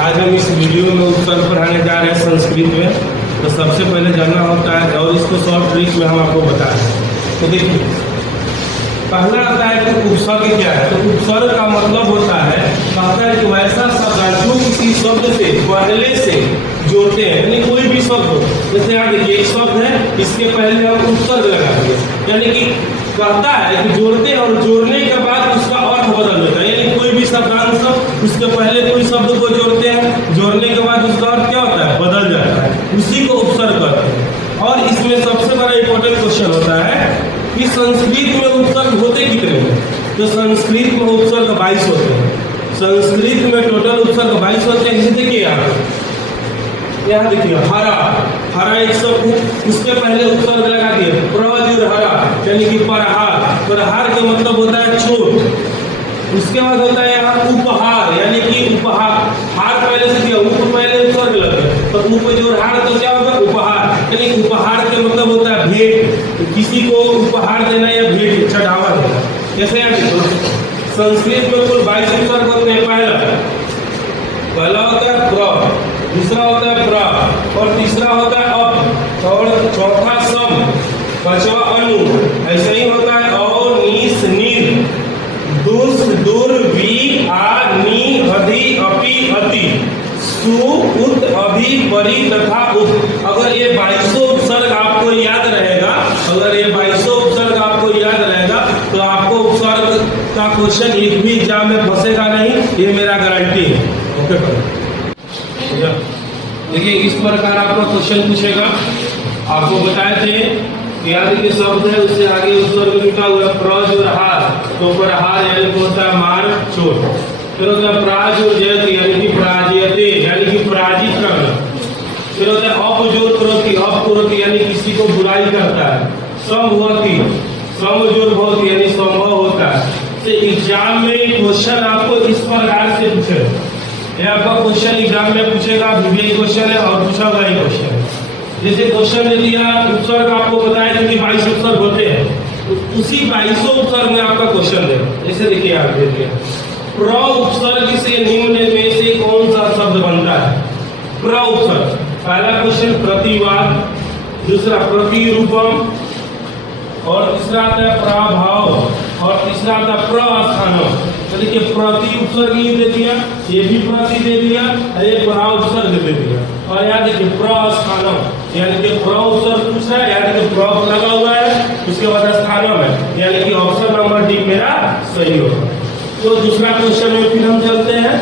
आज हम इस वीडियो में उत्तर पढ़ाने जा रहे हैं संस्कृत में। तो सबसे पहले जानना होता है और इसको शॉर्ट ट्रिक में हम आपको बता रहे हैं। तो देखिए, पहला आता है कि उपसर्ग क्या है। तो उपसर्ग का मतलब होता है, कहता है कि वैसा शब्द जो किसी शब्द से पहले से जोड़ते हैं, यानी कोई भी शब्द हो। जैसे यहाँ देखिए एक शब्द है, इसके पहले हम उपसर्ग लगा दिए, यानी कि कहता है कि जोड़ते हैं और जोड़ने के बाद उसका अर्थ बदल जाता है। यानी कोई भी शब्दांश उसके पहले कोई शब्द को जोड़ते हैं, जोड़ने के बाद उसका अर्थ क्या होता है, बदल जाता है। उसी को उपसर्ग कहते हैं। और इसमें सबसे बड़ा इंपॉर्टेंट क्वेश्चन होता है कि संस्कृत में उपसर्ग होते कितने हैं। तो संस्कृत में उपसर्ग 22 होते हैं। संस्कृत में टोटल उपसर्ग 22 होते हैं। जैसे देखिए यहाँ देखिए हरा एक शब्द, उसके पहले उपसर्ग लगा दिए प्रजुर हरा, यानी कि परहार का मतलब होता है छोट। उसके बाद होता है यहाँ उपहार, यानी कि उपहार, हार पहले से दिया, पहले उपसर्ग लगे तो उप जोड़ हार, तो क्या होगा उपहार, यानी उपहार का मतलब होता है भेंट, किसी को उपहार देना या भेंट चढ़ावा देना। जैसे यहाँ संस्कृत में कुल 22 उपसर्ग होते हैं। पहला होता है प्र, दूसरा होता है प्र, और तीसरा होता है अप, और चौथा सम, पांचवा अनु, ऐसे ही होता है और नीस नीर, दुस दुर वी आ नी अधि अपि अति, सु उत अभि परि तथा उत। अगर ये 22 उपसर्ग आपको याद रहेगा, अगर ये 22 उपसर्ग आपको याद रहेगा तो आपको उपसर्ग का क्वेश्चन एक भी एग्जाम में फंसेगा नहीं, ये मेरा गारंटी है। ओके, देखिए इस प्रकार आपका क्वेश्चन पूछेगा। आपको बताए थे कि आदि के शब्द है, उससे आगे उपसर्ग जुटा हुआ प्रज और हार, तो पर हार यानी होता है मार चोट। फिर होता है प्राज और जयति, यानी कि पराजयते, यानी कि पराजित करना। फिर होता है अपजोर करोति, अपकरोति, यानी किसी को बुराई करता है। संभवति, समजोर भवति, यानी संभव होता है। तो एग्जाम में क्वेश्चन आपको इस प्रकार से पूछेगा। ये आपका क्वेश्चन एग्जाम में पूछेगा, वीवीआई क्वेश्चन है और दूसरा वाई क्वेश्चन है। जैसे क्वेश्चन में दिया उपसर्ग आपको बताया कि 22 उपसर्ग होते हैं, तो उसी 22 उपसर्ग में आपका क्वेश्चन देगा। जैसे देखिए आप देखिए, प्र उपसर्ग से निम्न में से कौन सा शब्द बनता है। प्र उपसर्ग, पहला क्वेश्चन प्रतिवाद, दूसरा प्रतिरूपम, और तीसरा आता है प्रभाव, और तीसरा आता है प्रस्थानम। तो देखिए प्रति उपसर्ग ये दे दिया, ये भी प्रति दे दिया, और ये प्रभाव उपसर्ग दे दिया। और यहाँ देखिए प्रस्थानम, यानी कि प्र उपसर्ग पूछा है, यानी कि प्र लगा हुआ है, उसके बाद स्थानम है, यानी कि ऑप्शन नंबर डी मेरा सही होगा। तो दूसरा क्वेश्चन में फिर हम चलते हैं।